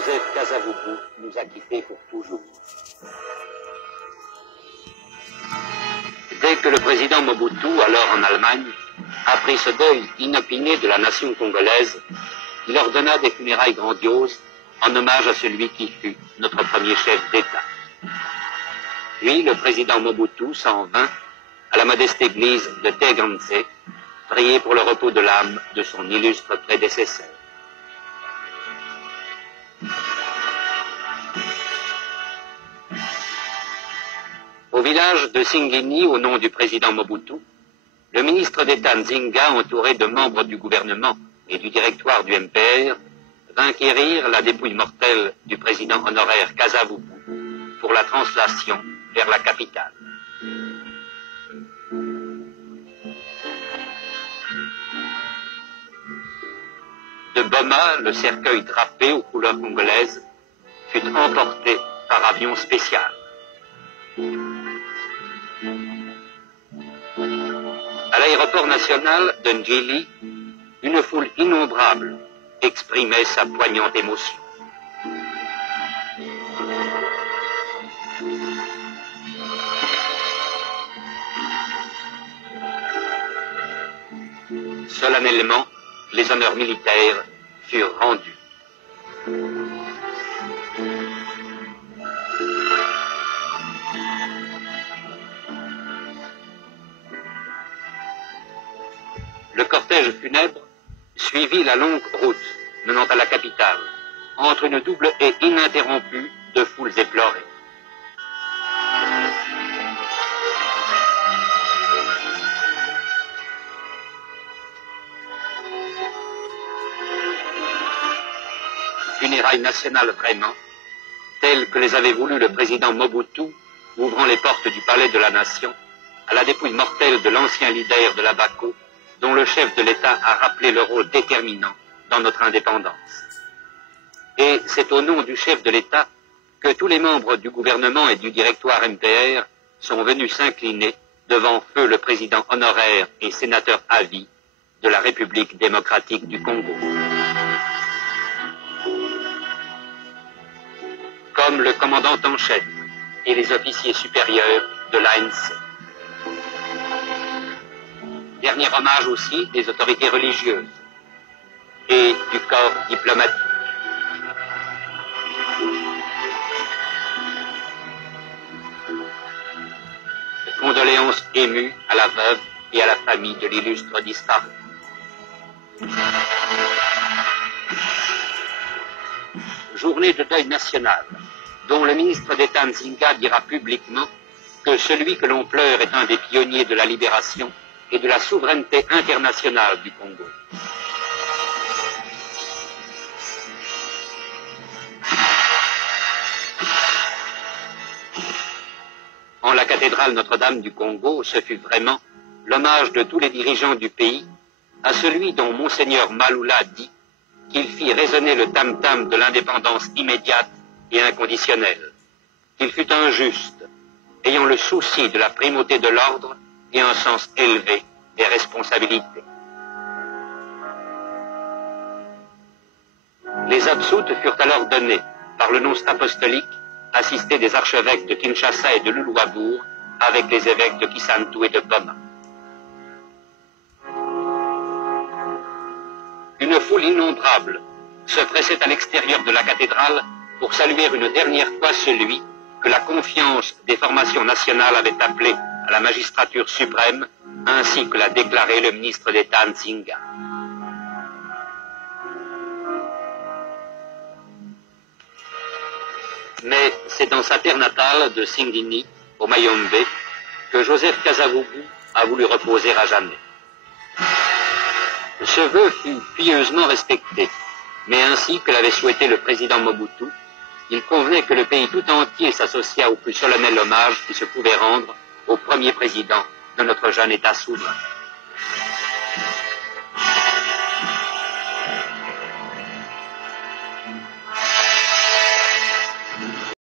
Joseph Kasavubu nous a quittés pour toujours. Dès que le président Mobutu, alors en Allemagne, apprit ce deuil inopiné de la nation congolaise, il ordonna des funérailles grandioses en hommage à celui qui fut notre premier chef d'État. Puis le président Mobutu s'en vint à la modeste église de Teganze, prier pour le repos de l'âme de son illustre prédécesseur. Au village de Singini, au nom du président Mobutu, le ministre d'État Nzinga, entouré de membres du gouvernement et du directoire du MPR, vint quérir la dépouille mortelle du président honoraire Kasavubu pour la translation vers la capitale. De Boma, le cercueil drapé aux couleurs congolaises fut emporté par avion spécial. À l'aéroport national de Njili, une foule innombrable exprimait sa poignante émotion. Solennellement, les honneurs militaires furent rendus. Le cortège funèbre suivit la longue route menant à la capitale, entre une double haie ininterrompue de foules éplorées. Funérailles nationales vraiment, telles que les avait voulu le président Mobutu, ouvrant les portes du palais de la nation, à la dépouille mortelle de l'ancien leader de la BACO, dont le chef de l'État a rappelé le rôle déterminant dans notre indépendance. Et c'est au nom du chef de l'État que tous les membres du gouvernement et du directoire MPR sont venus s'incliner devant feu le président honoraire et sénateur à vie de la République démocratique du Congo. Comme le commandant en chef et les officiers supérieurs de l'ANC. Dernier hommage aussi des autorités religieuses et du corps diplomatique. Condoléances émues à la veuve et à la famille de l'illustre disparu. Journée de deuil national, dont le ministre d'État Nzinga dira publiquement que celui que l'on pleure est un des pionniers de la libération et de la souveraineté internationale du Congo. En la cathédrale Notre-Dame du Congo, ce fut vraiment l'hommage de tous les dirigeants du pays à celui dont Monseigneur Maloula dit qu'il fit résonner le tam-tam de l'indépendance immédiate et inconditionnelle, qu'il fut un juste, ayant le souci de la primauté de l'ordre et un sens élevé des responsabilités. Les absoutes furent alors données par le nonce apostolique, assisté des archevêques de Kinshasa et de Luluabourg, avec les évêques de Kisantu et de Boma. Une foule innombrable se pressait à l'extérieur de la cathédrale pour saluer une dernière fois celui que la confiance des formations nationales avait appelé à la magistrature suprême, ainsi que l'a déclaré le ministre d'État Nzinga. Mais c'est dans sa terre natale de Singini, au Mayombe, que Joseph Kasavubu a voulu reposer à jamais. Ce vœu fut pieusement respecté, mais ainsi que l'avait souhaité le président Mobutu, il convenait que le pays tout entier s'associât au plus solennel hommage qui se pouvait rendre au premier président de notre jeune État souverain.